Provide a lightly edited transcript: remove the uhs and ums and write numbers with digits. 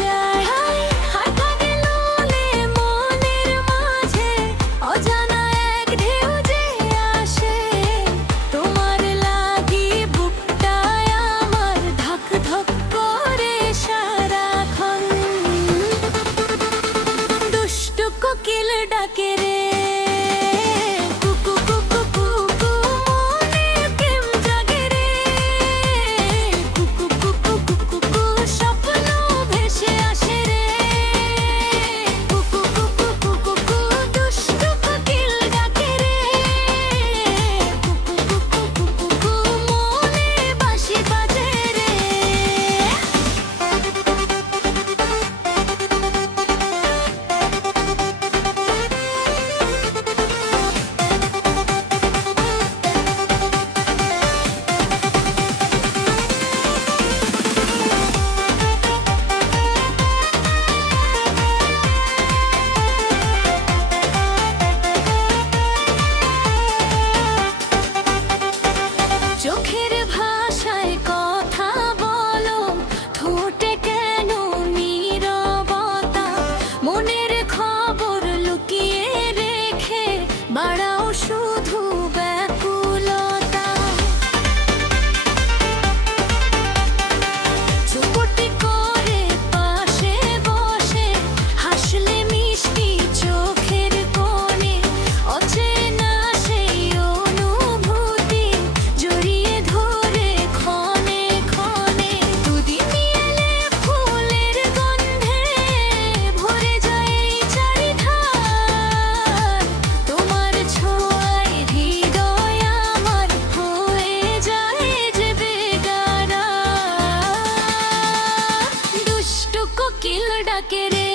যায়। হাঁটা গেলে মনের মাঝে অজানা এক ঢেউ যে আসে, তোমার লাগি বুকটায় আমার ধক ধক করে সারাক্ষণ। দুষ্টু কোকিল ডাকে রে, কুকু কুকু কুকু মনে কেম জাগে রে, কুকু কুকু কুকু কু স্বপ্ন ভেসে আসে রে, কুকু কুকু কুকু কু দুষ্টু কোকিল ডাকে রে, কুকু কুকু কুকু কু মনে বাঁশি বাজে রে। চোখের ভাষায় কথা বলো, ঠোঁটে কেন নীরবতা, মনের খবর লুকিয়ে রেখে বাড়াও শুধু ব্যাকুলতা। চুপটি করে পাশে বসে হাসলে মিষ্টি চোখের কোণে, অচেনা সেই অনুভূতি জড়িয়ে ধরে ক্ষণে ক্ষণে। দুদিন এলে ফুলের গন্ধে ভরে যায় এই চারিধার, তোমার ছোঁয়ায় হৃদয় আমার হয়ে যায় যে বেগারা। দুষ্টু কোকিল ডাকে রে,